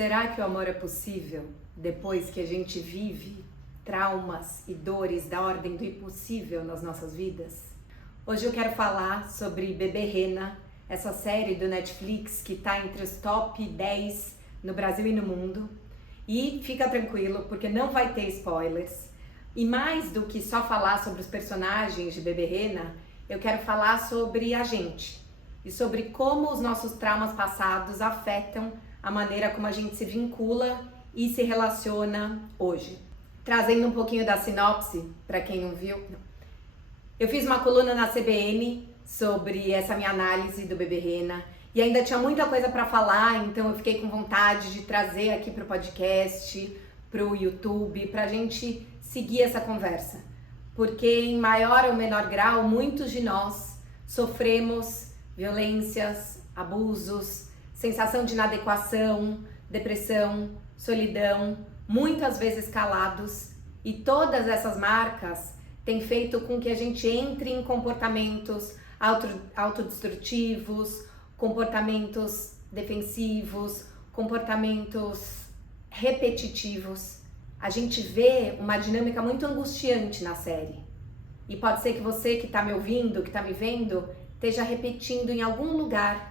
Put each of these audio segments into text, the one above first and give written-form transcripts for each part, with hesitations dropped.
Será que o amor é possível depois que a gente vive traumas e dores da ordem do impossível nas nossas vidas? Hoje eu quero falar sobre Bebê Rena, essa série do Netflix que está entre os top 10 no Brasil e no mundo. E fica tranquilo, porque não vai ter spoilers. E mais do que só falar sobre os personagens de Bebê Rena, eu quero falar sobre a gente e sobre como os nossos traumas passados afetam a maneira como a gente se vincula e se relaciona hoje. Trazendo um pouquinho da sinopse, para quem não viu, eu fiz uma coluna na CBN sobre essa minha análise do Bebê Rena e ainda tinha muita coisa para falar, então eu fiquei com vontade de trazer aqui para o podcast, para o YouTube, para a gente seguir essa conversa. Porque em maior ou menor grau, muitos de nós sofremos violências, abusos, sensação de inadequação, depressão, solidão, muitas vezes calados, e todas essas marcas têm feito com que a gente entre em comportamentos autodestrutivos, comportamentos defensivos, comportamentos repetitivos. A gente vê uma dinâmica muito angustiante na série. E pode ser que você que está me ouvindo, que está me vendo, esteja repetindo em algum lugar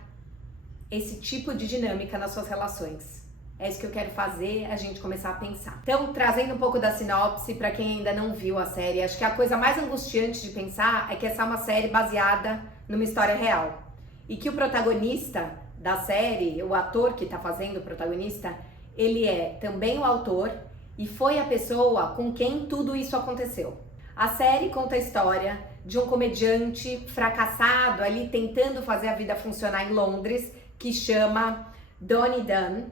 esse tipo de dinâmica nas suas relações. É isso que eu quero fazer, a gente começar a pensar. Então, trazendo um pouco da sinopse para quem ainda não viu a série, acho que a coisa mais angustiante de pensar é que essa é uma série baseada numa história real. E que o protagonista da série, o ator que está fazendo o protagonista, ele é também o autor e foi a pessoa com quem tudo isso aconteceu. A série conta a história de um comediante fracassado ali tentando fazer a vida funcionar em Londres, que chama Donnie Dunn,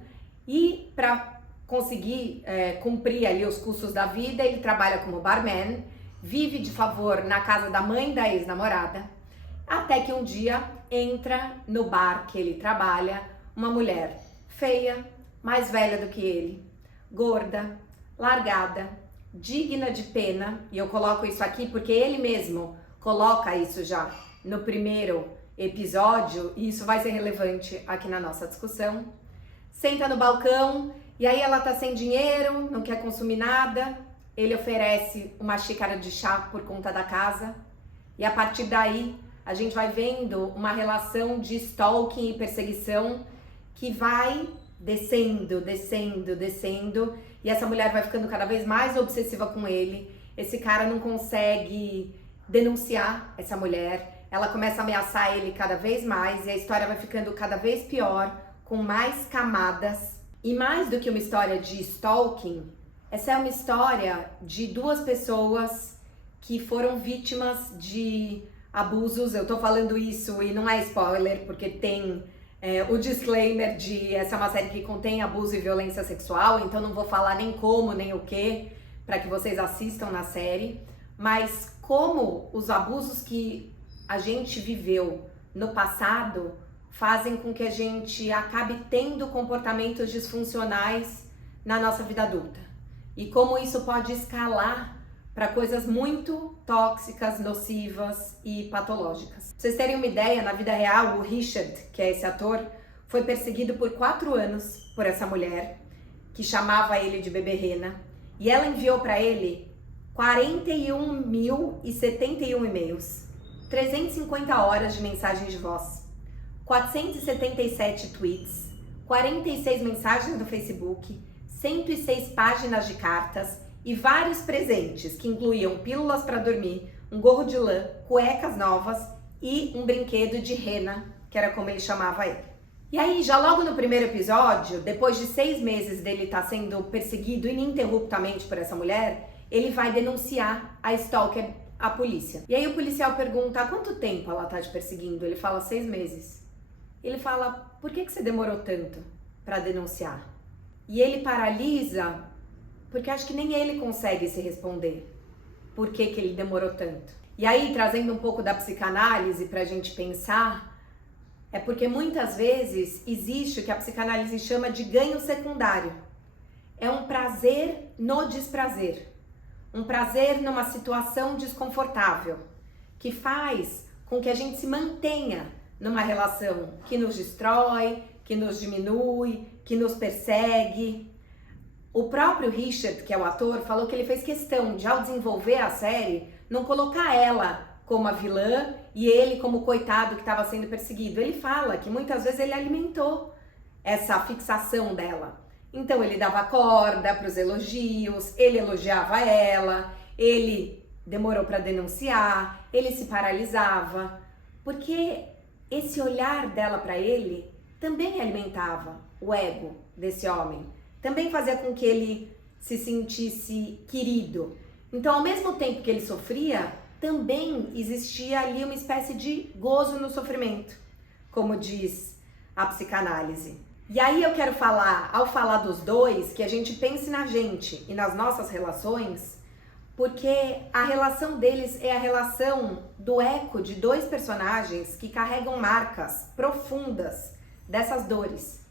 e para conseguir cumprir ali os custos da vida, ele trabalha como barman, vive de favor na casa da mãe da ex-namorada, até que um dia entra no bar que ele trabalha uma mulher feia, mais velha do que ele, gorda, largada, digna de pena, e eu coloco isso aqui porque ele mesmo coloca isso já no primeiro episódio, e isso vai ser relevante aqui na nossa discussão. Senta no balcão, e aí ela tá sem dinheiro, não quer consumir nada, ele oferece uma xícara de chá por conta da casa, e a partir daí a gente vai vendo uma relação de stalking e perseguição que vai descendo, e essa mulher vai ficando cada vez mais obsessiva com ele. Esse cara não consegue denunciar essa mulher, ela começa a ameaçar ele cada vez mais e a história vai ficando cada vez pior, com mais camadas. E mais do que uma história de stalking, essa é uma história de duas pessoas que foram vítimas de abusos. Eu tô falando isso e não é spoiler, porque tem o disclaimer de essa é uma série que contém abuso e violência sexual, então não vou falar nem como, nem o que, para que vocês assistam na série, mas como os abusos que a gente viveu no passado fazem com que a gente acabe tendo comportamentos disfuncionais na nossa vida adulta. E como isso pode escalar para coisas muito tóxicas, nocivas e patológicas. Pra vocês terem uma ideia, na vida real, o Richard, que é esse ator, foi perseguido por 4 anos por essa mulher, que chamava ele de Bebê Rena, e ela enviou para ele 41.071 e-mails, 350 horas de mensagens de voz, 477 tweets, 46 mensagens no Facebook, 106 páginas de cartas e vários presentes que incluíam pílulas para dormir, um gorro de lã, cuecas novas e um brinquedo de rena, que era como ele chamava ele. E aí, já logo no primeiro episódio, depois de 6 meses dele estar sendo perseguido ininterruptamente por essa mulher, ele vai denunciar a stalker à polícia. E aí o policial pergunta, há quanto tempo ela tá te perseguindo? Ele fala, 6 meses. Ele fala, por que você demorou tanto para denunciar? E ele paralisa, porque acho que nem ele consegue se responder por que ele demorou tanto. E aí, trazendo um pouco da psicanálise pra gente pensar, é porque muitas vezes existe o que a psicanálise chama de ganho secundário. É um prazer no desprazer. Um prazer numa situação desconfortável, que faz com que a gente se mantenha numa relação que nos destrói, que nos diminui, que nos persegue. O próprio Richard, que é o ator, falou que ele fez questão de, ao desenvolver a série, não colocar ela como a vilã e ele como o coitado que estava sendo perseguido. Ele fala que muitas vezes ele alimentou essa fixação dela. Então ele dava corda para os elogios, ele elogiava ela, ele demorou para denunciar, ele se paralisava, porque esse olhar dela para ele também alimentava o ego desse homem, também fazia com que ele se sentisse querido. Então, ao mesmo tempo que ele sofria, também existia ali uma espécie de gozo no sofrimento, como diz a psicanálise. E aí eu quero falar, ao falar dos dois, que a gente pense na gente e nas nossas relações, porque a relação deles é a relação do eco de dois personagens que carregam marcas profundas dessas dores.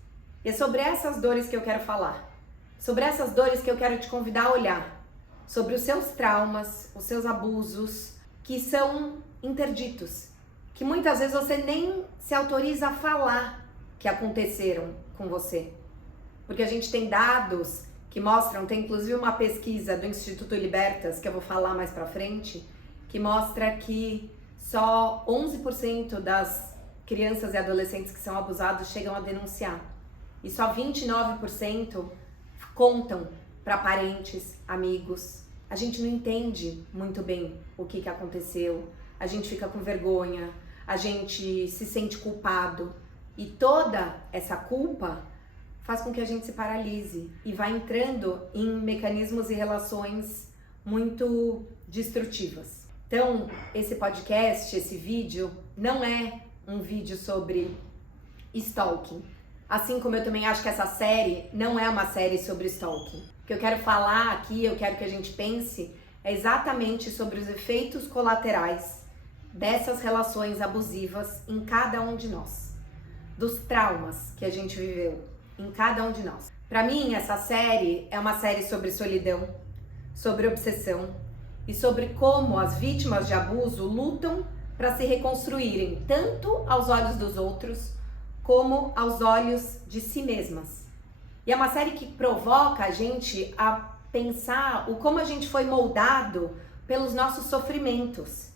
E é sobre essas dores que eu quero falar. Sobre essas dores que eu quero te convidar a olhar. Sobre os seus traumas, os seus abusos, que são interditos. Que muitas vezes você nem se autoriza a falar que aconteceram com você. Porque a gente tem dados que mostram, tem inclusive uma pesquisa do Instituto Libertas, que eu vou falar mais pra frente, que mostra que só 11% das crianças e adolescentes que são abusados chegam a denunciar. E só 29% contam para parentes, amigos. A gente não entende muito bem o que aconteceu, a gente fica com vergonha, a gente se sente culpado. E toda essa culpa faz com que a gente se paralise e vá entrando em mecanismos e relações muito destrutivas. Então, esse podcast, esse vídeo, não é um vídeo sobre stalking. Assim como eu também acho que essa série não é uma série sobre stalking. O que eu quero falar aqui, eu quero que a gente pense, é exatamente sobre os efeitos colaterais dessas relações abusivas em cada um de nós. Dos traumas que a gente viveu em cada um de nós. Para mim, essa série é uma série sobre solidão, sobre obsessão e sobre como as vítimas de abuso lutam para se reconstruírem, tanto aos olhos dos outros, como aos olhos de si mesmas. E é uma série que provoca a gente a pensar o como a gente foi moldado pelos nossos sofrimentos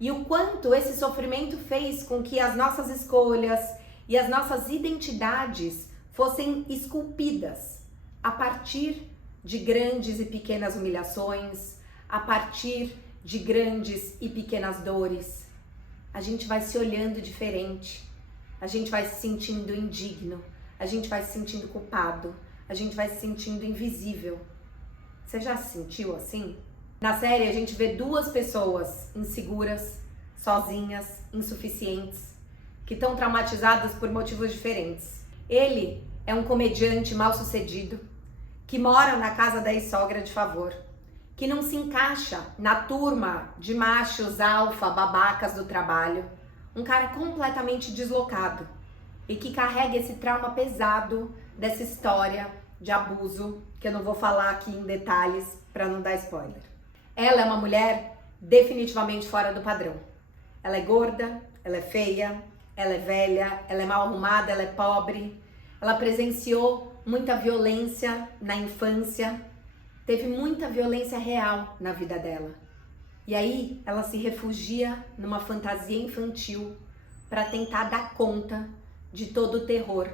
e o quanto esse sofrimento fez com que as nossas escolhas e as nossas identidades fossem esculpidas a partir de grandes e pequenas humilhações, a partir de grandes e pequenas dores. A gente vai se olhando diferente, a gente vai se sentindo indigno, a gente vai se sentindo culpado, a gente vai se sentindo invisível. Você já se sentiu assim? Na série a gente vê duas pessoas inseguras, sozinhas, insuficientes, que estão traumatizadas por motivos diferentes. Ele é um comediante mal-sucedido, que mora na casa da ex-sogra de favor, que não se encaixa na turma de machos alfa, babacas do trabalho, um cara completamente deslocado e que carrega esse trauma pesado dessa história de abuso, que eu não vou falar aqui em detalhes para não dar spoiler. Ela é uma mulher definitivamente fora do padrão. Ela é gorda, ela é feia, ela é velha, ela é mal arrumada, ela é pobre. Ela presenciou muita violência na infância, teve muita violência real na vida dela. E aí ela se refugia numa fantasia infantil para tentar dar conta de todo o terror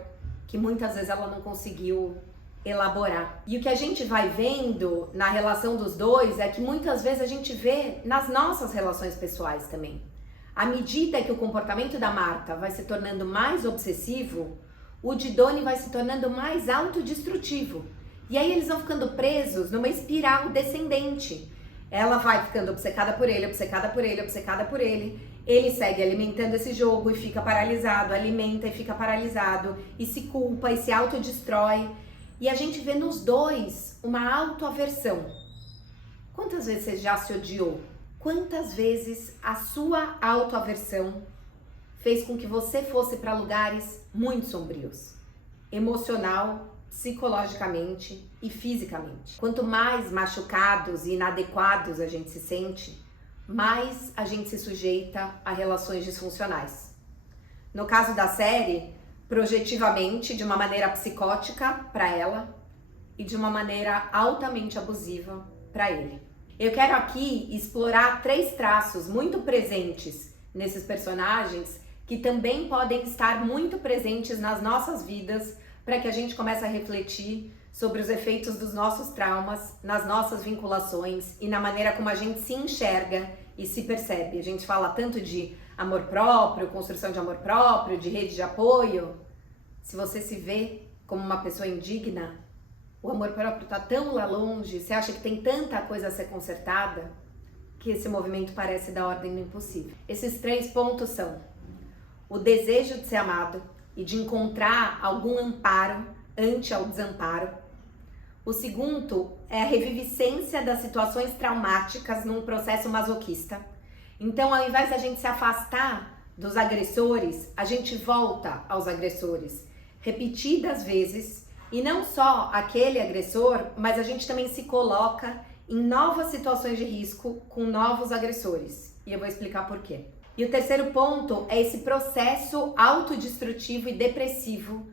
que muitas vezes ela não conseguiu elaborar. E o que a gente vai vendo na relação dos dois é que muitas vezes a gente vê nas nossas relações pessoais também. À medida que o comportamento da Marta vai se tornando mais obsessivo, o de Doni vai se tornando mais autodestrutivo. E aí eles vão ficando presos numa espiral descendente. Ela vai ficando obcecada por ele, obcecada por ele, obcecada por ele. Ele segue alimentando esse jogo e fica paralisado, alimenta e fica paralisado, e se culpa e se autodestrói. E a gente vê nos dois uma autoaversão. Quantas vezes você já se odiou? Quantas vezes a sua autoaversão fez com que você fosse para lugares muito sombrios, emocional, psicologicamente e fisicamente? Quanto mais machucados e inadequados a gente se sente, mais a gente se sujeita a relações disfuncionais. No caso da série, projetivamente, de uma maneira psicótica para ela e de uma maneira altamente abusiva para ele. Eu quero aqui explorar 3 traços muito presentes nesses personagens que também podem estar muito presentes nas nossas vidas para que a gente comece a refletir sobre os efeitos dos nossos traumas, nas nossas vinculações e na maneira como a gente se enxerga e se percebe. A gente fala tanto de amor próprio, construção de amor próprio, de rede de apoio. Se você se vê como uma pessoa indigna, o amor próprio está tão lá longe, você acha que tem tanta coisa a ser consertada, que esse movimento parece da ordem do impossível. Esses 3 pontos são o desejo de ser amado e de encontrar algum amparo ante ao desamparo. O segundo é a reviviscência das situações traumáticas num processo masoquista. Então, ao invés da gente se afastar dos agressores, a gente volta aos agressores repetidas vezes, e não só aquele agressor, mas a gente também se coloca em novas situações de risco com novos agressores. E eu vou explicar por quê. E o terceiro ponto é esse processo autodestrutivo e depressivo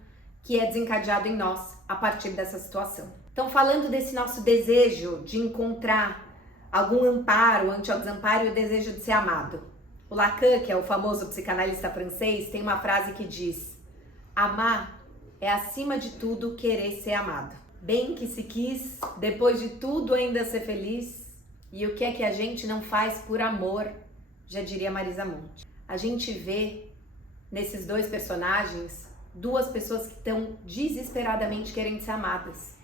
que é desencadeado em nós a partir dessa situação. Então, falando desse nosso desejo de encontrar algum amparo ante o desamparo e o desejo de ser amado, o Lacan, que é o famoso psicanalista francês, tem uma frase que diz: amar é, acima de tudo, querer ser amado. Bem que se quis, depois de tudo ainda ser feliz, e o que é que a gente não faz por amor, já diria Marisa Monte. A gente vê nesses 2 personagens 2 pessoas que estão desesperadamente querendo ser amadas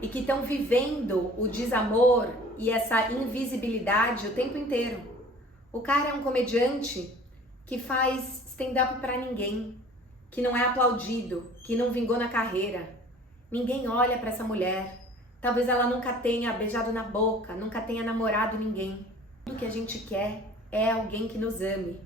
e que estão vivendo o desamor e essa invisibilidade o tempo inteiro. O cara é um comediante que faz stand-up pra ninguém, que não é aplaudido, que não vingou na carreira. Ninguém olha pra essa mulher. Talvez ela nunca tenha beijado na boca, nunca tenha namorado ninguém. Tudo que a gente quer é alguém que nos ame.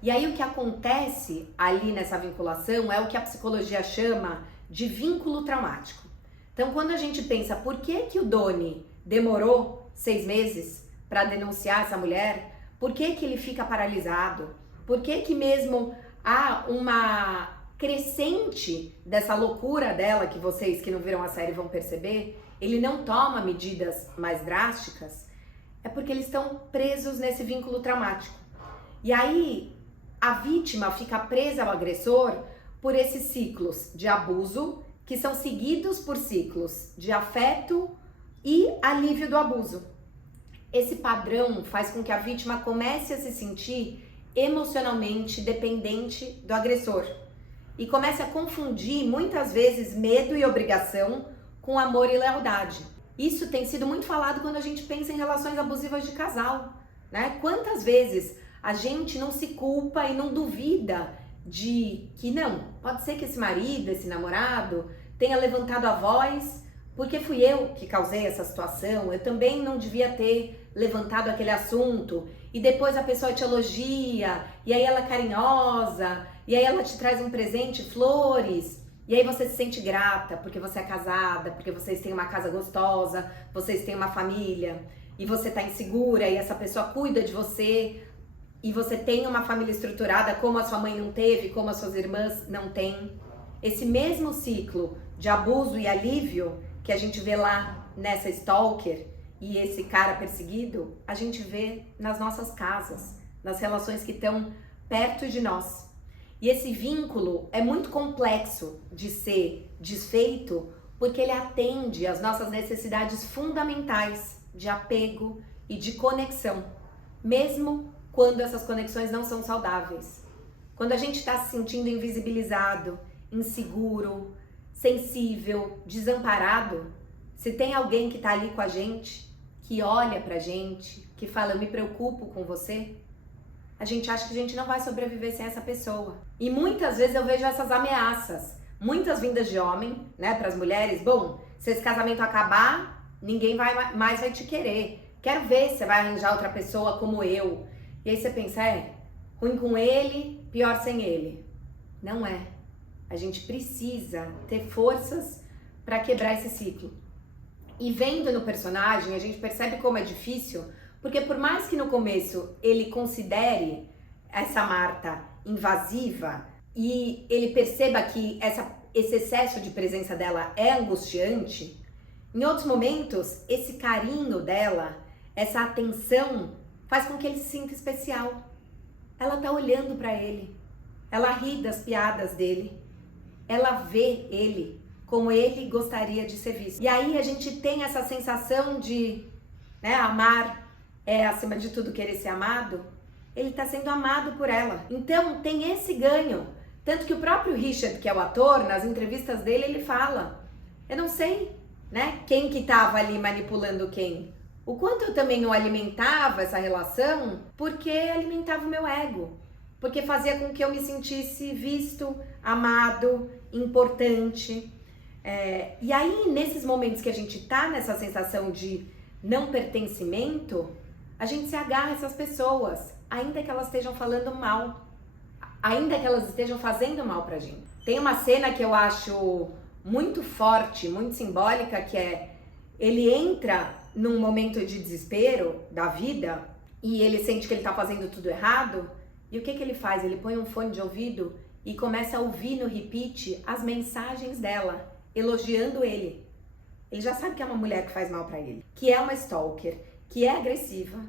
E aí o que acontece ali nessa vinculação é o que a psicologia chama de vínculo traumático. Então, quando a gente pensa por que o Doni demorou 6 meses para denunciar essa mulher, por que ele fica paralisado, por que mesmo há uma crescente dessa loucura dela, que vocês que não viram a série vão perceber, ele não toma medidas mais drásticas, é porque eles estão presos nesse vínculo traumático. E aí a vítima fica presa ao agressor por esses ciclos de abuso, que são seguidos por ciclos de afeto e alívio do abuso. Esse padrão faz com que a vítima comece a se sentir emocionalmente dependente do agressor e comece a confundir muitas vezes medo e obrigação com amor e lealdade. Isso tem sido muito falado quando a gente pensa em relações abusivas de casal, né? Quantas vezes a gente não se culpa e não duvida de que não, pode ser que esse marido, esse namorado tenha levantado a voz porque fui eu que causei essa situação, eu também não devia ter levantado aquele assunto, e depois a pessoa te elogia, e aí ela é carinhosa, e aí ela te traz um presente, flores, e aí você se sente grata porque você é casada, porque vocês têm uma casa gostosa, vocês têm uma família, e você tá insegura, e essa pessoa cuida de você, e você tem uma família estruturada como a sua mãe não teve, como as suas irmãs não têm. Esse mesmo ciclo de abuso e alívio que a gente vê lá nessa stalker e esse cara perseguido, a gente vê nas nossas casas, nas relações que estão perto de nós. E esse vínculo é muito complexo de ser desfeito porque ele atende às nossas necessidades fundamentais de apego e de conexão, mesmo quando essas conexões não são saudáveis. Quando a gente está se sentindo invisibilizado, inseguro, sensível, desamparado, se tem alguém que está ali com a gente, que olha pra gente, que fala, eu me preocupo com você, a gente acha que a gente não vai sobreviver sem essa pessoa. E muitas vezes eu vejo essas ameaças, muitas vindas de homem, né, para as mulheres, bom, se esse casamento acabar, ninguém mais vai te querer. Quero ver se você vai arranjar outra pessoa como eu. E aí você pensa, ruim com ele, pior sem ele. Não é. A gente precisa ter forças para quebrar esse ciclo. E vendo no personagem, a gente percebe como é difícil, porque por mais que no começo ele considere essa Marta invasiva e ele perceba que esse excesso de presença dela é angustiante, em outros momentos, esse carinho dela, essa atenção, faz com que ele se sinta especial. Ela tá olhando para ele, ela ri das piadas dele, ela vê ele como ele gostaria de ser visto. E aí a gente tem essa sensação de, né, amar é acima de tudo querer ser amado. Ele tá sendo amado por ela. Então tem esse ganho. Tanto que o próprio Richard, que é o ator, nas entrevistas dele, ele fala: eu não sei, né, quem que tava ali manipulando quem. O quanto eu também não alimentava essa relação, porque alimentava o meu ego. Porque fazia com que eu me sentisse visto, amado, importante. E aí, nesses momentos que a gente tá nessa sensação de não pertencimento, a gente se agarra a essas pessoas, ainda que elas estejam falando mal, ainda que elas estejam fazendo mal pra gente. Tem uma cena que eu acho muito forte, muito simbólica, que é: ele entra num momento de desespero da vida e ele sente que ele tá fazendo tudo errado, e o que ele faz? Ele põe um fone de ouvido e começa a ouvir no repeat as mensagens dela, elogiando ele. Ele já sabe que é uma mulher que faz mal pra ele, que é uma stalker, que é agressiva,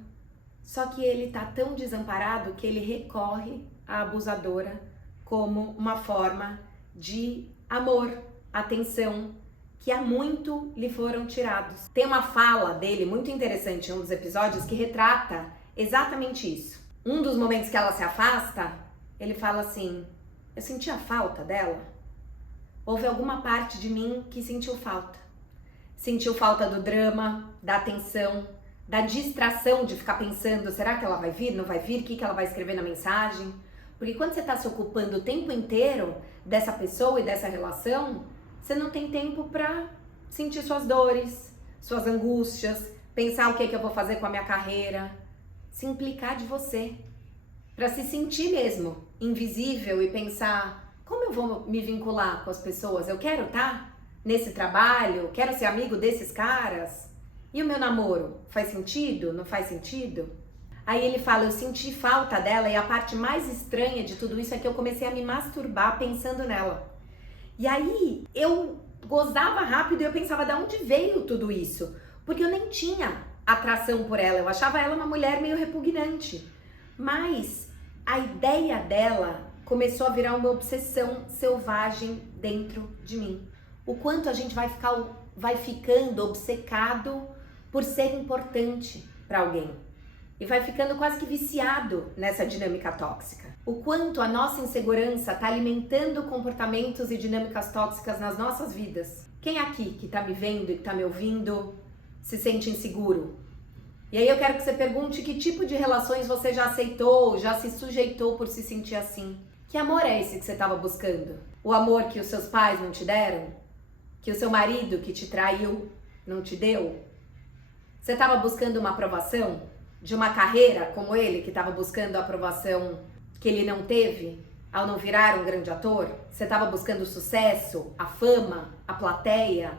só que ele tá tão desamparado que ele recorre à abusadora como uma forma de amor, atenção, que há muito lhe foram tirados. Tem uma fala dele muito interessante em um dos episódios que retrata exatamente isso. Um dos momentos que ela se afasta, ele fala assim: eu senti a falta dela. Houve alguma parte de mim que sentiu falta. Sentiu falta do drama, da atenção, da distração de ficar pensando: será que ela vai vir, não vai vir? O que ela vai escrever na mensagem? Porque quando você está se ocupando o tempo inteiro dessa pessoa e dessa relação, você não tem tempo para sentir suas dores, suas angústias, pensar o que eu vou fazer com a minha carreira, se implicar de você, para se sentir mesmo invisível e pensar: como eu vou me vincular com as pessoas? Eu quero estar nesse trabalho, quero ser amigo desses caras? E o meu namoro? Faz sentido? Não faz sentido? Aí ele fala: eu senti falta dela, e a parte mais estranha de tudo isso é que eu comecei a me masturbar pensando nela. E aí eu gozava rápido e eu pensava: de onde veio tudo isso? Porque eu nem tinha atração por ela, eu achava ela uma mulher meio repugnante. Mas a ideia dela começou a virar uma obsessão selvagem dentro de mim. O quanto a gente vai ficando obcecado por ser importante para alguém. E vai ficando quase que viciado nessa dinâmica tóxica. O quanto a nossa insegurança está alimentando comportamentos e dinâmicas tóxicas nas nossas vidas. Quem aqui que está me vendo e que está me ouvindo se sente inseguro? E aí eu quero que você pergunte que tipo de relações você já aceitou, já se sujeitou por se sentir assim. Que amor é esse que você estava buscando? O amor que os seus pais não te deram? Que o seu marido que te traiu não te deu? Você estava buscando uma aprovação de uma carreira como ele, que estava buscando a aprovação que ele não teve ao não virar um grande ator? Você estava buscando o sucesso, a fama, a plateia?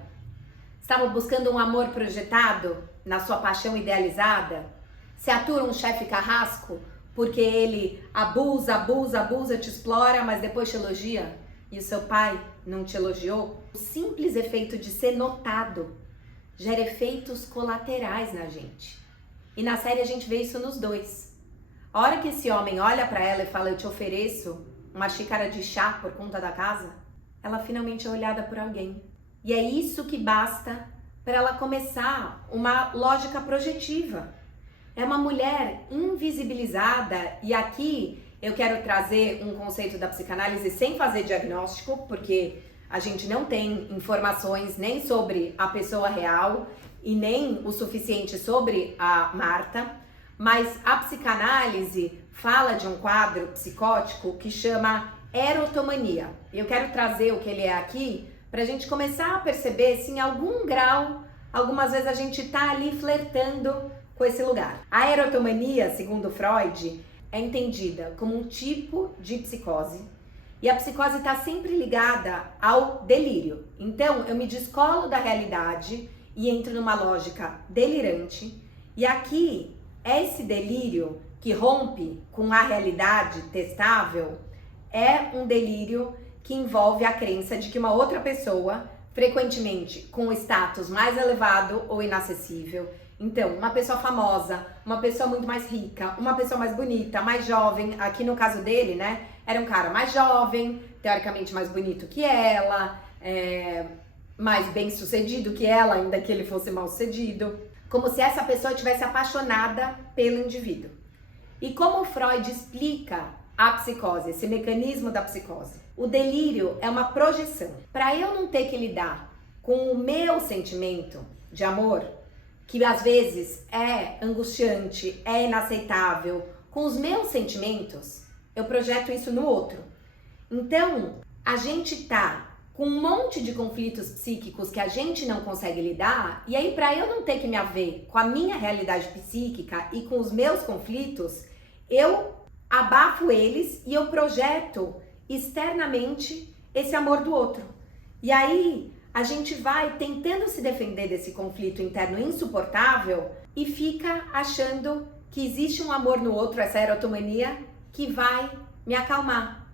Estava buscando um amor projetado na sua paixão idealizada? Você atura um chefe carrasco porque ele abusa, te explora, mas depois te elogia? E o seu pai não te elogiou? O simples efeito de ser notado gera efeitos colaterais na gente. E na série a gente vê isso nos dois. A hora que esse homem olha pra ela e fala: eu te ofereço uma xícara de chá por conta da casa, ela finalmente é olhada por alguém. E é isso que basta para ela começar uma lógica projetiva. É uma mulher invisibilizada, e aqui eu quero trazer um conceito da psicanálise sem fazer diagnóstico, porque a gente não tem informações nem sobre a pessoa real e nem o suficiente sobre a Marta, mas a psicanálise fala de um quadro psicótico que chama erotomania. Eu quero trazer o que ele é aqui para a gente começar a perceber se em algum grau, algumas vezes a gente tá ali flertando com esse lugar. A erotomania, segundo Freud, é entendida como um tipo de psicose, e a psicose está sempre ligada ao delírio. Então eu me descolo da realidade e entro numa lógica delirante, e aqui é esse delírio que rompe com a realidade testável, é um delírio que envolve a crença de que uma outra pessoa, frequentemente com status mais elevado ou inacessível, então uma pessoa famosa, uma pessoa muito mais rica, uma pessoa mais bonita, mais jovem, aqui no caso dele, né, era um cara mais jovem, teoricamente mais bonito que ela, mais bem sucedido que ela, ainda que ele fosse mal sucedido, como se essa pessoa tivesse apaixonada pelo indivíduo. E como Freud explica a psicose, esse mecanismo da psicose? O delírio é uma projeção. Para eu não ter que lidar com o meu sentimento de amor, que às vezes é angustiante, é inaceitável, com os meus sentimentos, eu projeto isso no outro. Então, a gente tá com um monte de conflitos psíquicos que a gente não consegue lidar, e aí para eu não ter que me haver com a minha realidade psíquica e com os meus conflitos, eu abafo eles e eu projeto externamente esse amor do outro. E aí a gente vai tentando se defender desse conflito interno insuportável e fica achando que existe um amor no outro, essa erotomania, que vai me acalmar.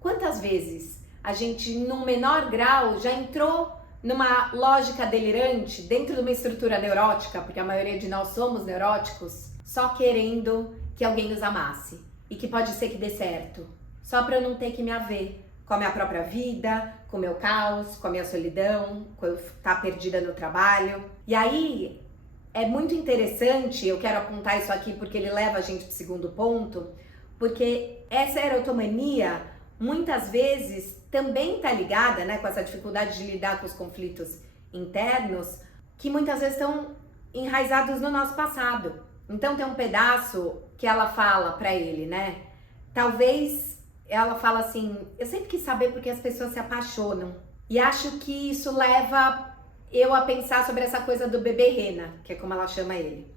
Quantas vezes a gente, num menor grau, já entrou numa lógica delirante dentro de uma estrutura neurótica, porque a maioria de nós somos neuróticos, só querendo que alguém nos amasse e que pode ser que dê certo, só para eu não ter que me haver com a minha própria vida, com o meu caos, com a minha solidão, com eu estar perdida no trabalho. E aí é muito interessante, eu quero apontar isso aqui porque ele leva a gente para o segundo ponto, porque essa erotomania muitas vezes também está ligada, né, com essa dificuldade de lidar com os conflitos internos, que muitas vezes estão enraizados no nosso passado. Então tem um pedaço que ela fala para ele, né? Talvez ela fala assim, eu sempre quis saber porque as pessoas se apaixonam. E acho que isso leva eu a pensar sobre essa coisa do bebê rena, que é como ela chama ele.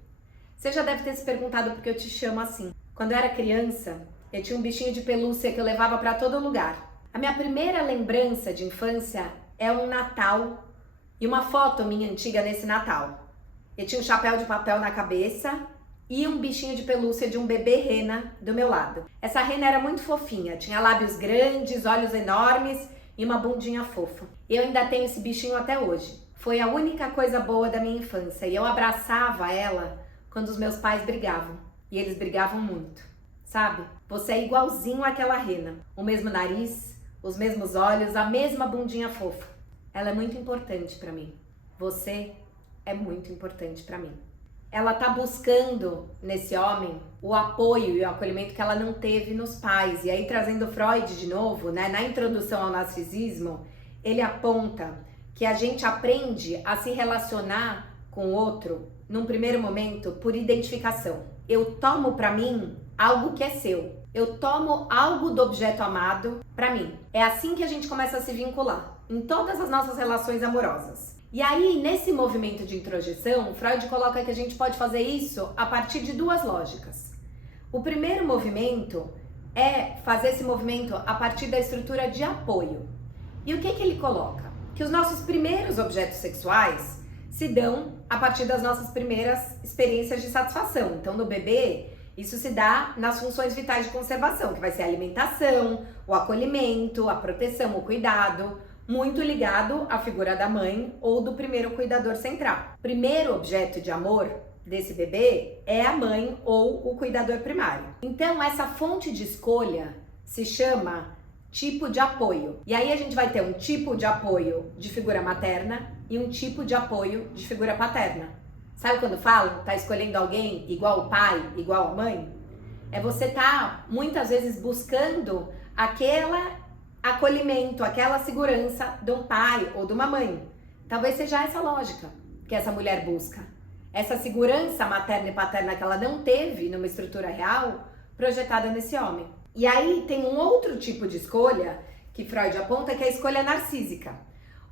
Você já deve ter se perguntado porque eu te chamo assim. Quando eu era criança, eu tinha um bichinho de pelúcia que eu levava para todo lugar. A minha primeira lembrança de infância é um Natal e uma foto minha antiga nesse Natal. Eu tinha um chapéu de papel na cabeça e um bichinho de pelúcia de um bebê rena do meu lado. Essa rena era muito fofinha, tinha lábios grandes, olhos enormes e uma bundinha fofa. Eu ainda tenho esse bichinho até hoje. Foi a única coisa boa da minha infância e eu abraçava ela quando os meus pais brigavam. E eles brigavam muito, sabe? Você é igualzinho àquela rena. O mesmo nariz, os mesmos olhos, a mesma bundinha fofa. Ela é muito importante pra mim. Você é muito importante pra mim. Ela tá buscando nesse homem o apoio e o acolhimento que ela não teve nos pais. E aí, trazendo Freud de novo, né, na introdução ao narcisismo, ele aponta que a gente aprende a se relacionar com o outro, num primeiro momento, por identificação. Eu tomo pra mim algo que é seu. Eu tomo algo do objeto amado pra mim. É assim que a gente começa a se vincular, em todas as nossas relações amorosas. E aí, nesse movimento de introjeção, Freud coloca que a gente pode fazer isso a partir de duas lógicas. O primeiro movimento é fazer esse movimento a partir da estrutura de apoio. E o que ele coloca? Que os nossos primeiros objetos sexuais se dão a partir das nossas primeiras experiências de satisfação. Então, no bebê, isso se dá nas funções vitais de conservação, que vai ser a alimentação, o acolhimento, a proteção, o cuidado, muito ligado à figura da mãe ou do primeiro cuidador central. Primeiro objeto de amor desse bebê é a mãe ou o cuidador primário. Então, essa fonte de escolha se chama tipo de apoio. E aí a gente vai ter um tipo de apoio de figura materna e um tipo de apoio de figura paterna. Sabe quando falam, tá escolhendo alguém igual o pai, igual a mãe? É você tá muitas vezes buscando aquela acolhimento, aquela segurança de um pai ou de uma mãe. Talvez seja essa lógica que essa mulher busca. Essa segurança materna e paterna que ela não teve numa estrutura real, projetada nesse homem. E aí tem um outro tipo de escolha que Freud aponta, que é a escolha narcísica,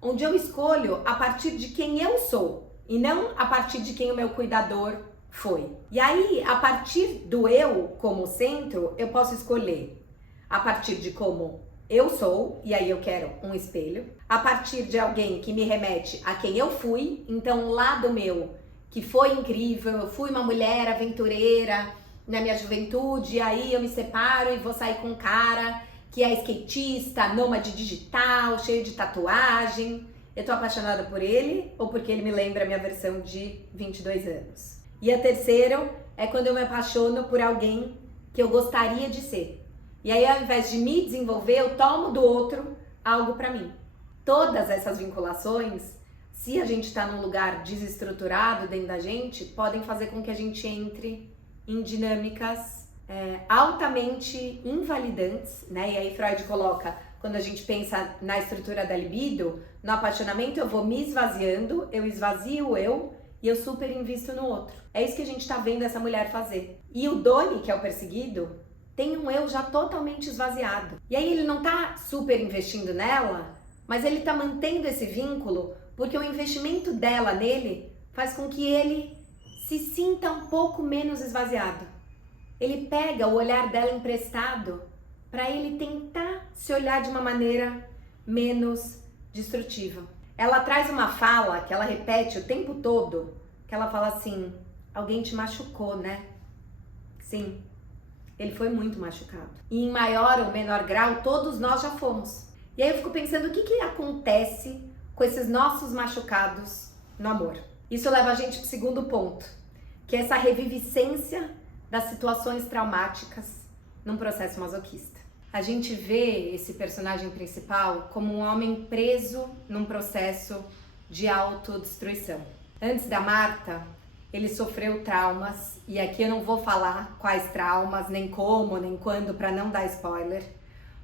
onde eu escolho a partir de quem eu sou e não a partir de quem o meu cuidador foi. E aí, a partir do eu como centro, eu posso escolher a partir de como eu sou, e aí eu quero um espelho, a partir de alguém que me remete a quem eu fui, então um lado meu que foi incrível, eu fui uma mulher aventureira na minha juventude, e aí eu me separo e vou sair com um cara que é skatista, nômade digital, cheio de tatuagem. Eu tô apaixonada por ele ou porque ele me lembra a minha versão de 22 anos? E a terceira é quando eu me apaixono por alguém que eu gostaria de ser. E aí, ao invés de me desenvolver, eu tomo do outro algo pra mim. Todas essas vinculações, se a gente tá num lugar desestruturado dentro da gente, podem fazer com que a gente entre em dinâmicas altamente invalidantes, né? E aí Freud coloca, quando a gente pensa na estrutura da libido, no apaixonamento eu vou me esvaziando, eu esvazio o eu e eu super invisto no outro. É isso que a gente tá vendo essa mulher fazer. E o Doni, que é o perseguido, tem um eu já totalmente esvaziado. E aí ele não tá super investindo nela, mas ele tá mantendo esse vínculo porque o investimento dela nele faz com que ele se sinta um pouco menos esvaziado. Ele pega o olhar dela emprestado para ele tentar se olhar de uma maneira menos destrutiva. Ela traz uma fala que ela repete o tempo todo, que ela fala assim: alguém te machucou, né? Sim, ele foi muito machucado. E em maior ou menor grau, todos nós já fomos. E aí eu fico pensando o que acontece com esses nossos machucados no amor. Isso leva a gente para o segundo ponto, que é essa reviviscência das situações traumáticas num processo masoquista. A gente vê esse personagem principal como um homem preso num processo de autodestruição. Antes da Marta, ele sofreu traumas, e aqui eu não vou falar quais traumas, nem como, nem quando, para não dar spoiler,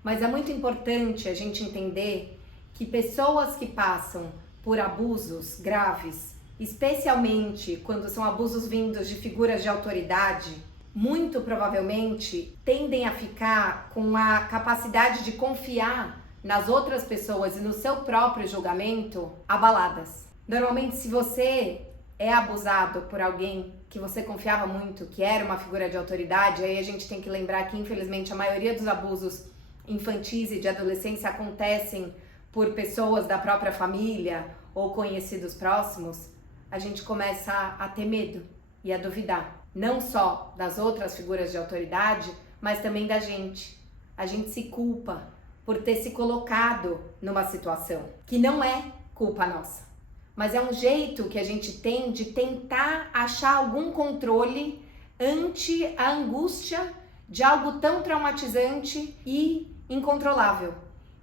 mas é muito importante a gente entender que pessoas que passam por abusos graves, especialmente quando são abusos vindos de figuras de autoridade, muito provavelmente tendem a ficar com a capacidade de confiar nas outras pessoas e no seu próprio julgamento abaladas. Normalmente, se você é abusado por alguém que você confiava muito, que era uma figura de autoridade, aí a gente tem que lembrar que, infelizmente, a maioria dos abusos infantis e de adolescência acontecem por pessoas da própria família ou conhecidos próximos, a gente começa a ter medo e a duvidar. Não só das outras figuras de autoridade, mas também da gente. A gente se culpa por ter se colocado numa situação que não é culpa nossa, mas é um jeito que a gente tem de tentar achar algum controle ante a angústia de algo tão traumatizante e incontrolável.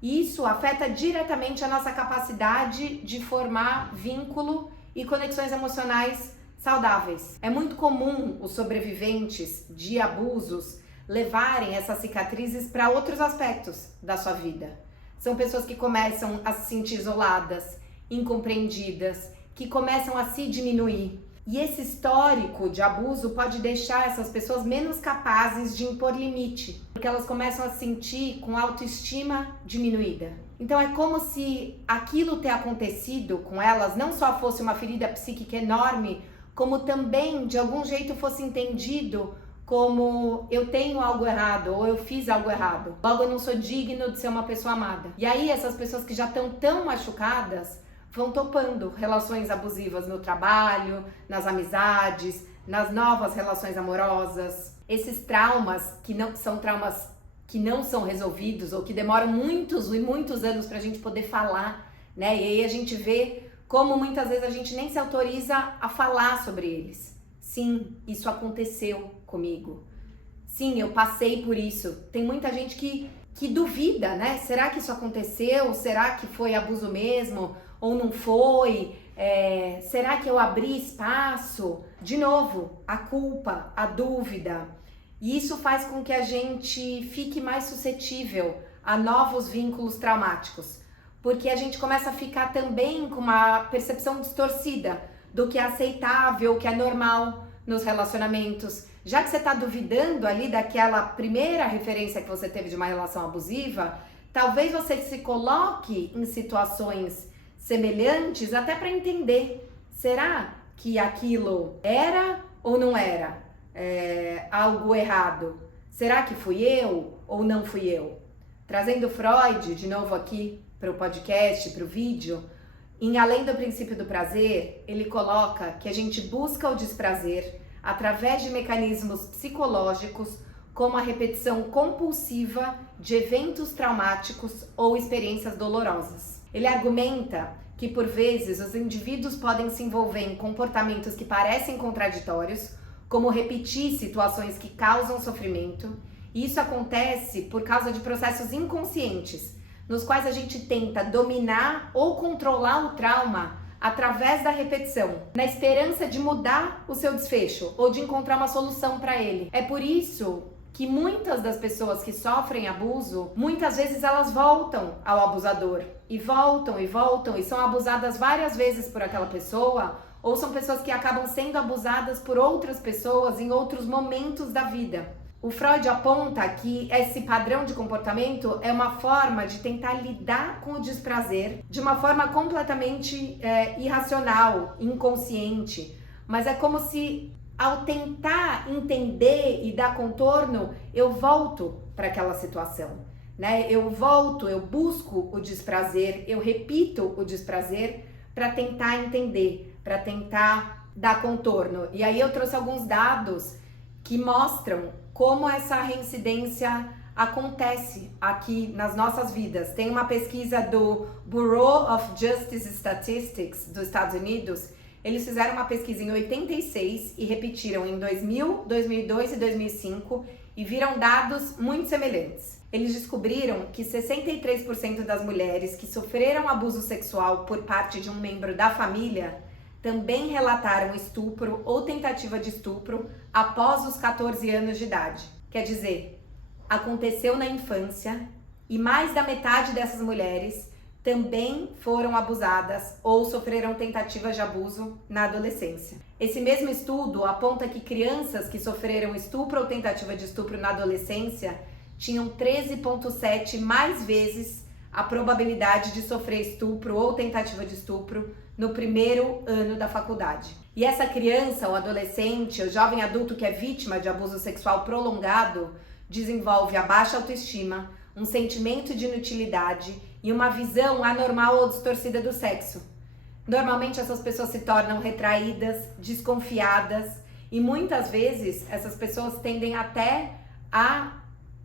E isso afeta diretamente a nossa capacidade de formar vínculo e conexões emocionais saudáveis. É muito comum os sobreviventes de abusos levarem essas cicatrizes para outros aspectos da sua vida. São pessoas que começam a se sentir isoladas, incompreendidas, que começam a se diminuir. E esse histórico de abuso pode deixar essas pessoas menos capazes de impor limite, porque elas começam a se sentir com autoestima diminuída. Então é como se aquilo ter acontecido com elas não só fosse uma ferida psíquica enorme, como também de algum jeito fosse entendido como eu tenho algo errado ou eu fiz algo errado. Logo eu não sou digno de ser uma pessoa amada. E aí essas pessoas que já estão tão machucadas vão topando relações abusivas no trabalho, nas amizades, nas novas relações amorosas. Esses traumas que não são resolvidos ou que demoram muitos e muitos anos pra gente poder falar, né? E aí a gente vê como muitas vezes a gente nem se autoriza a falar sobre eles. Sim, isso aconteceu comigo. Sim, eu passei por isso. Tem muita gente que duvida, né? Será que isso aconteceu? Será que foi abuso mesmo? Ou não foi? Será que eu abri espaço? De novo, a culpa, a dúvida. E isso faz com que a gente fique mais suscetível a novos vínculos traumáticos. Porque a gente começa a ficar também com uma percepção distorcida do que é aceitável, o que é normal nos relacionamentos. Já que você está duvidando ali daquela primeira referência que você teve de uma relação abusiva, talvez você se coloque em situações semelhantes até para entender, será que aquilo era ou não era algo errado? Será que fui eu ou não fui eu? Trazendo Freud de novo aqui para o podcast, para o vídeo, em Além do Princípio do Prazer, ele coloca que a gente busca o desprazer através de mecanismos psicológicos como a repetição compulsiva de eventos traumáticos ou experiências dolorosas. Ele argumenta que, por vezes, os indivíduos podem se envolver em comportamentos que parecem contraditórios, como repetir situações que causam sofrimento, e isso acontece por causa de processos inconscientes, nos quais a gente tenta dominar ou controlar o trauma através da repetição, na esperança de mudar o seu desfecho ou de encontrar uma solução para ele. É por isso que muitas das pessoas que sofrem abuso, muitas vezes elas voltam ao abusador e voltam e são abusadas várias vezes por aquela pessoa, ou são pessoas que acabam sendo abusadas por outras pessoas em outros momentos da vida. O Freud aponta que esse padrão de comportamento é uma forma de tentar lidar com o desprazer de uma forma completamente irracional, inconsciente, mas é como se ao tentar entender e dar contorno, eu volto para aquela situação, né? Eu volto, eu busco o desprazer, eu repito o desprazer para tentar entender, para tentar dar contorno. E aí eu trouxe alguns dados que mostram como essa reincidência acontece aqui nas nossas vidas. Tem uma pesquisa do Bureau of Justice Statistics dos Estados Unidos. Eles fizeram uma pesquisa em 86 e repetiram em 2000, 2002 e 2005 e viram dados muito semelhantes. Eles descobriram que 63% das mulheres que sofreram abuso sexual por parte de um membro da família também relataram estupro ou tentativa de estupro após os 14 anos de idade. Quer dizer, aconteceu na infância e mais da metade dessas mulheres também foram abusadas ou sofreram tentativas de abuso na adolescência. Esse mesmo estudo aponta que crianças que sofreram estupro ou tentativa de estupro na adolescência tinham 13,7 mais vezes a probabilidade de sofrer estupro ou tentativa de estupro no primeiro ano da faculdade. E essa criança, ou adolescente, ou jovem adulto que é vítima de abuso sexual prolongado, desenvolve a baixa autoestima, um sentimento de inutilidade e uma visão anormal ou distorcida do sexo. Normalmente essas pessoas se tornam retraídas, desconfiadas e muitas vezes essas pessoas tendem até a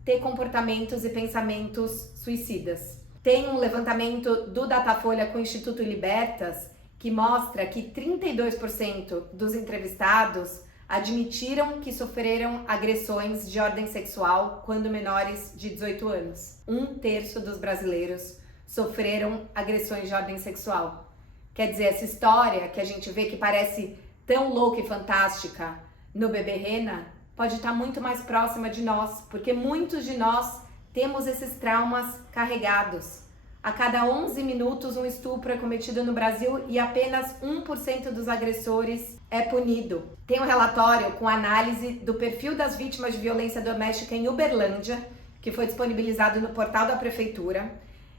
ter comportamentos e pensamentos suicidas. Tem um levantamento do Datafolha com o Instituto Libertas que mostra que 32% dos entrevistados admitiram que sofreram agressões de ordem sexual quando menores de 18 anos. 1/3 dos brasileiros sofreram agressões de ordem sexual. Quer dizer, essa história que a gente vê que parece tão louca e fantástica no Bebê Rena pode estar muito mais próxima de nós, porque muitos de nós temos esses traumas carregados. A cada 11 minutos um estupro é cometido no Brasil e apenas 1% dos agressores é punido. Tem um relatório com análise do perfil das vítimas de violência doméstica em Uberlândia, que foi disponibilizado no portal da prefeitura.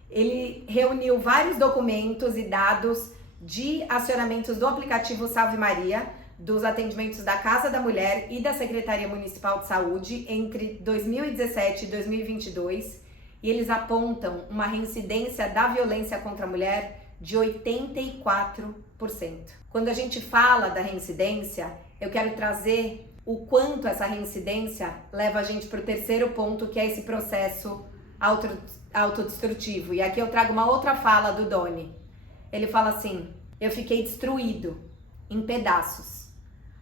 Ele reuniu vários documentos e dados de acionamentos do aplicativo Salve Maria, dos atendimentos da Casa da Mulher e da Secretaria Municipal de Saúde entre 2017 e 2022. E eles apontam uma reincidência da violência contra a mulher de 84%. Quando a gente fala da reincidência, eu quero trazer o quanto essa reincidência leva a gente para o terceiro ponto, que é esse processo autodestrutivo. E aqui eu trago uma outra fala do Doni. Ele fala assim: eu fiquei destruído, em pedaços.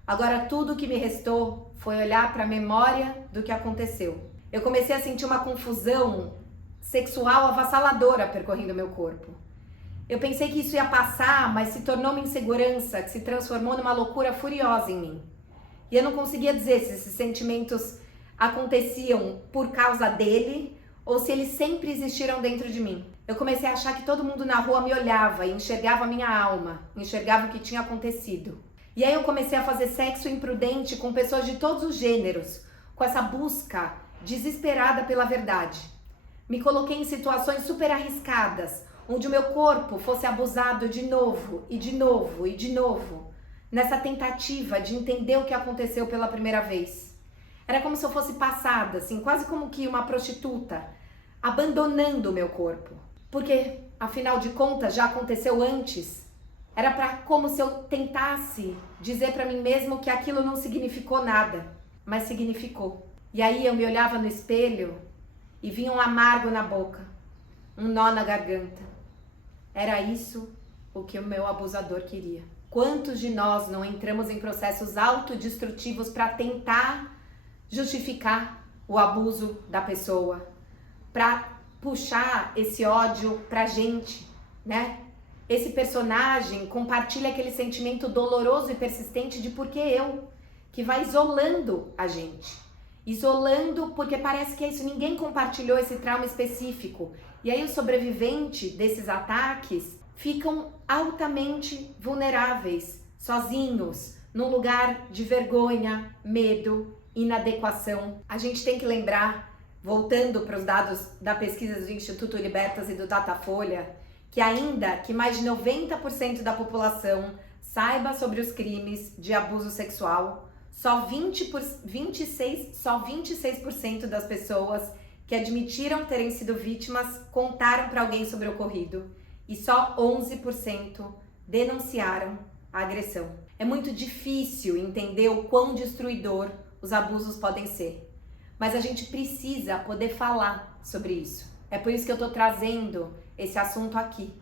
Agora tudo o que me restou foi olhar para a memória do que aconteceu. Eu comecei a sentir uma confusão sexual avassaladora percorrendo meu corpo. Eu pensei que isso ia passar, mas se tornou uma insegurança que se transformou numa loucura furiosa em mim. E eu não conseguia dizer se esses sentimentos aconteciam por causa dele ou se eles sempre existiram dentro de mim. Eu comecei a achar que todo mundo na rua me olhava e enxergava a minha alma, enxergava o que tinha acontecido. E aí eu comecei a fazer sexo imprudente com pessoas de todos os gêneros, com essa busca desesperada pela verdade. Me coloquei em situações super arriscadas, onde o meu corpo fosse abusado de novo, e de novo, e de novo, nessa tentativa de entender o que aconteceu pela primeira vez. Era como se eu fosse passada, assim, quase como que uma prostituta, abandonando o meu corpo. Porque, afinal de contas, já aconteceu antes. Era como se eu tentasse dizer para mim mesmo que aquilo não significou nada, mas significou. E aí eu me olhava no espelho e vinha um amargo na boca, um nó na garganta. Era isso o que o meu abusador queria. Quantos de nós não entramos em processos autodestrutivos para tentar justificar o abuso da pessoa, para puxar esse ódio pra gente, né? Esse personagem compartilha aquele sentimento doloroso e persistente de porque eu, que vai isolando a gente. Isolando porque parece que é isso, ninguém compartilhou esse trauma específico. E aí o sobrevivente desses ataques ficam altamente vulneráveis, sozinhos, num lugar de vergonha, medo, inadequação. A gente tem que lembrar, voltando para os dados da pesquisa do Instituto Libertas e do Datafolha, que ainda que mais de 90% da população saiba sobre os crimes de abuso sexual, só 26% das pessoas que admitiram terem sido vítimas contaram para alguém sobre o ocorrido e só 11% denunciaram a agressão. É muito difícil entender o quão destruidor os abusos podem ser, mas a gente precisa poder falar sobre isso. É por isso que eu tô trazendo esse assunto aqui,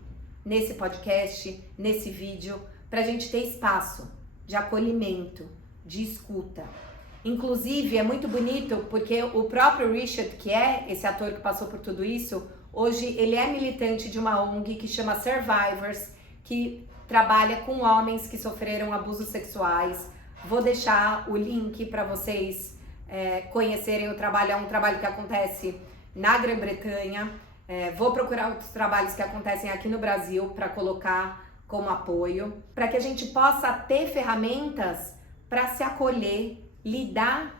nesse podcast, nesse vídeo, pra gente ter espaço de acolhimento, de escuta. Inclusive, é muito bonito porque o próprio Richard, que é esse ator que passou por tudo isso, hoje ele é militante de uma ONG que chama Survivors, que trabalha com homens que sofreram abusos sexuais. Vou deixar o link para vocês conhecerem o trabalho. É um trabalho que acontece na Grã-Bretanha. Vou procurar outros trabalhos que acontecem aqui no Brasil para colocar como apoio, para que a gente possa ter ferramentas para se acolher, lidar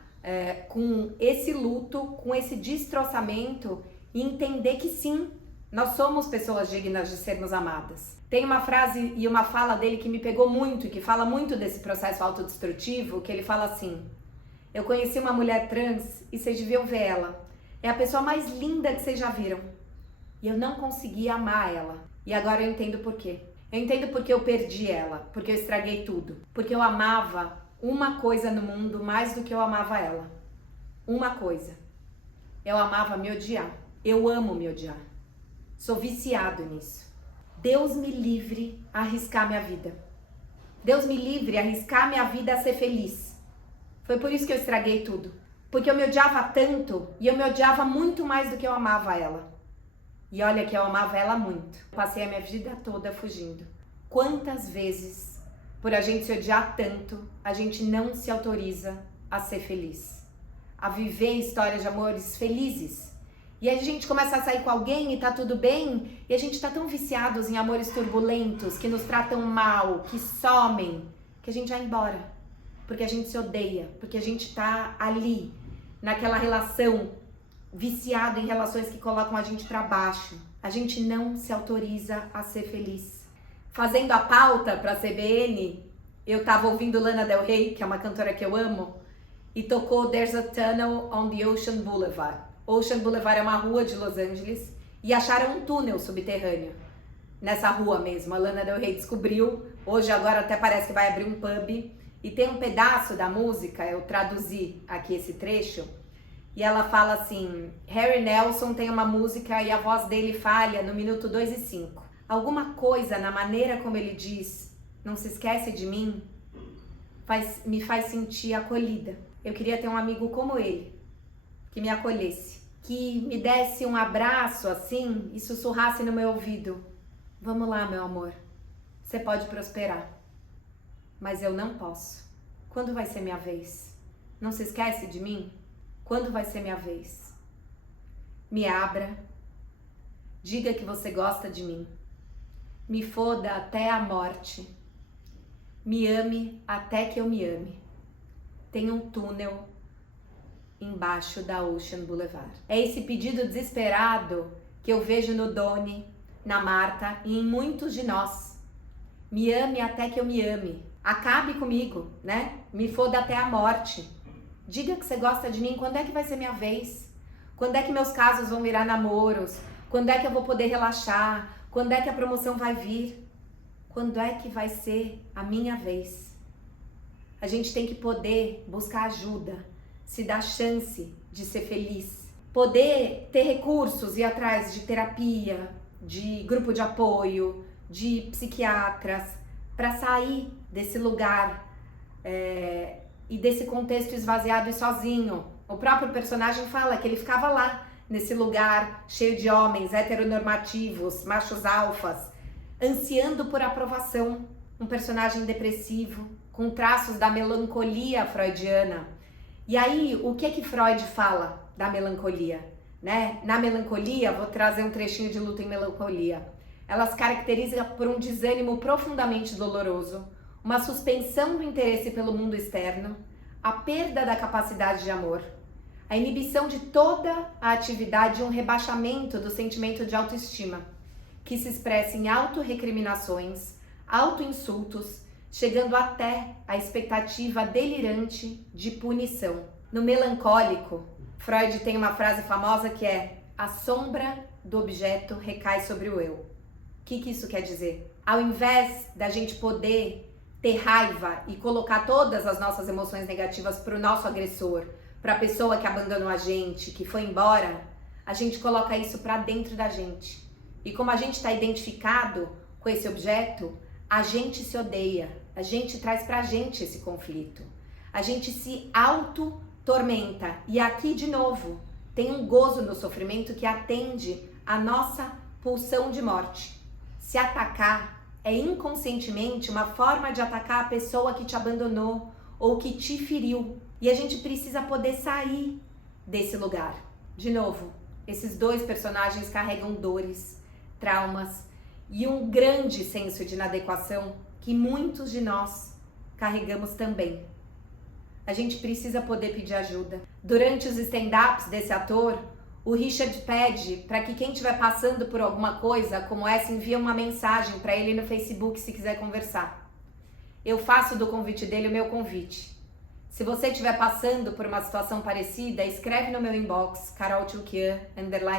com esse luto, com esse destroçamento e entender que sim, nós somos pessoas dignas de sermos amadas. Tem uma frase e uma fala dele que me pegou muito e que fala muito desse processo autodestrutivo, que ele fala assim: eu conheci uma mulher trans e vocês deviam ver ela. É a pessoa mais linda que vocês já viram. E eu não consegui amar ela. E agora eu entendo por quê. Eu entendo porque eu perdi ela, porque eu estraguei tudo. Porque eu amava uma coisa no mundo mais do que eu amava ela. Uma coisa. Eu amava me odiar. Eu amo me odiar. Sou viciado nisso. Deus me livre a arriscar minha vida. Deus me livre a arriscar minha vida a ser feliz. Foi por isso que eu estraguei tudo. Porque eu me odiava tanto e eu me odiava muito mais do que eu amava ela. E olha que eu amava ela muito. Passei a minha vida toda fugindo. Quantas vezes, por a gente se odiar tanto, a gente não se autoriza a ser feliz, a viver histórias de amores felizes. E aí a gente começa a sair com alguém e tá tudo bem, e a gente tá tão viciados em amores turbulentos, que nos tratam mal, que somem, que a gente vai embora. Porque a gente se odeia, porque a gente tá ali, naquela relação, viciado em relações que colocam a gente pra baixo. A gente não se autoriza a ser feliz. Fazendo a pauta pra CBN, eu tava ouvindo Lana Del Rey, que é uma cantora que eu amo, e tocou There's a Tunnel on the Ocean Boulevard. Ocean Boulevard é uma rua de Los Angeles e acharam um túnel subterrâneo nessa rua mesmo. A Lana Del Rey descobriu, hoje agora até parece que vai abrir um pub, e tem um pedaço da música, eu traduzi aqui esse trecho, e ela fala assim: Harry Nelson tem uma música e a voz dele falha no minuto 2 e 5. Alguma coisa na maneira como ele diz, não se esquece de mim, me faz sentir acolhida. Eu queria ter um amigo como ele, que me acolhesse, que me desse um abraço assim e sussurrasse no meu ouvido: vamos lá, meu amor, você pode prosperar, mas eu não posso. Quando vai ser minha vez? Não se esquece de mim? Quando vai ser minha vez? Me abra, diga que você gosta de mim, me foda até a morte, me ame até que eu me ame. Tem um túnel embaixo da Ocean Boulevard. É esse pedido desesperado que eu vejo no Doni, na Marta e em muitos de nós. Me ame até que eu me ame. Acabe comigo, né? Me foda até a morte. Diga que você gosta de mim. Quando é que vai ser minha vez? Quando é que meus casos vão virar namoros? Quando é que eu vou poder relaxar? Quando é que a promoção vai vir? Quando é que vai ser a minha vez? A gente tem que poder buscar ajuda, se dar chance de ser feliz. Poder ter recursos, ir atrás de terapia, de grupo de apoio, de psiquiatras, para sair desse lugar e desse contexto esvaziado e sozinho. O próprio personagem fala que ele ficava lá, nesse lugar cheio de homens heteronormativos, machos alfas, ansiando por aprovação. Um personagem depressivo, com traços da melancolia freudiana. E aí, o que Freud fala da melancolia? Né? Na melancolia, vou trazer um trechinho de Luta em Melancolia. Ela se caracteriza por um desânimo profundamente doloroso, uma suspensão do interesse pelo mundo externo, a perda da capacidade de amor, a inibição de toda a atividade e um rebaixamento do sentimento de autoestima, que se expressa em autorrecriminações, autoinsultos, chegando até a expectativa delirante de punição. No melancólico, Freud tem uma frase famosa que é: a sombra do objeto recai sobre o eu. O que isso quer dizer? Ao invés da gente poder ter raiva e colocar todas as nossas emoções negativas para o nosso agressor, para a pessoa que abandonou a gente, que foi embora, a gente coloca isso para dentro da gente. E como a gente está identificado com esse objeto, a gente se odeia, a gente traz pra gente esse conflito, a gente se auto-tormenta. E aqui, de novo, tem um gozo no sofrimento que atende a nossa pulsão de morte. Se atacar é inconscientemente uma forma de atacar a pessoa que te abandonou ou que te feriu. E a gente precisa poder sair desse lugar. De novo, esses dois personagens carregam dores, traumas e um grande senso de inadequação que muitos de nós carregamos também. A gente precisa poder pedir ajuda. Durante os stand-ups desse ator, o Richard pede para que quem estiver passando por alguma coisa como essa envie uma mensagem para ele no Facebook se quiser conversar. Eu faço do convite dele o meu convite. Se você estiver passando por uma situação parecida, escreve no meu inbox,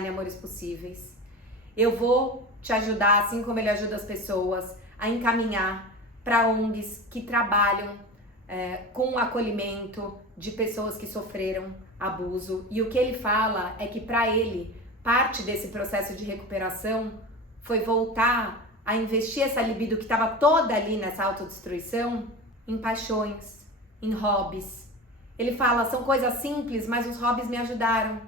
_Amores Possíveis. Eu vou te ajudar, assim como ele ajuda as pessoas, a encaminhar para ONGs que trabalham com o acolhimento de pessoas que sofreram abuso. E o que ele fala é que para ele, parte desse processo de recuperação foi voltar a investir essa libido que estava toda ali nessa autodestruição em paixões, em hobbies. Ele fala, são coisas simples, mas os hobbies me ajudaram.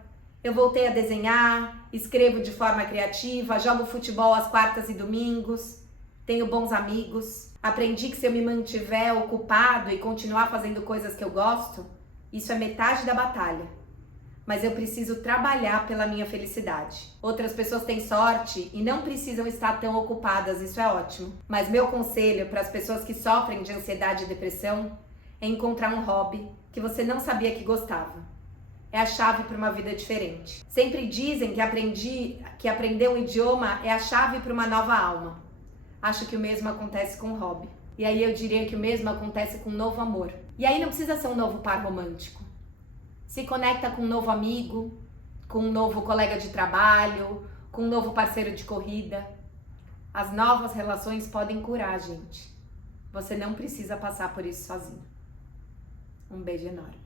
Eu voltei a desenhar, escrevo de forma criativa, jogo futebol às quartas e domingos, tenho bons amigos. Aprendi que se eu me mantiver ocupado e continuar fazendo coisas que eu gosto, isso é metade da batalha. Mas eu preciso trabalhar pela minha felicidade. Outras pessoas têm sorte e não precisam estar tão ocupadas, isso é ótimo. Mas meu conselho para as pessoas que sofrem de ansiedade e depressão é encontrar um hobby que você não sabia que gostava. É a chave para uma vida diferente. Sempre dizem que aprender um idioma é a chave para uma nova alma. Acho que o mesmo acontece com o hobby. E aí eu diria que o mesmo acontece com um novo amor. E aí não precisa ser um novo par romântico. Se conecta com um novo amigo, com um novo colega de trabalho, com um novo parceiro de corrida. As novas relações podem curar a gente. Você não precisa passar por isso sozinho. Um beijo enorme.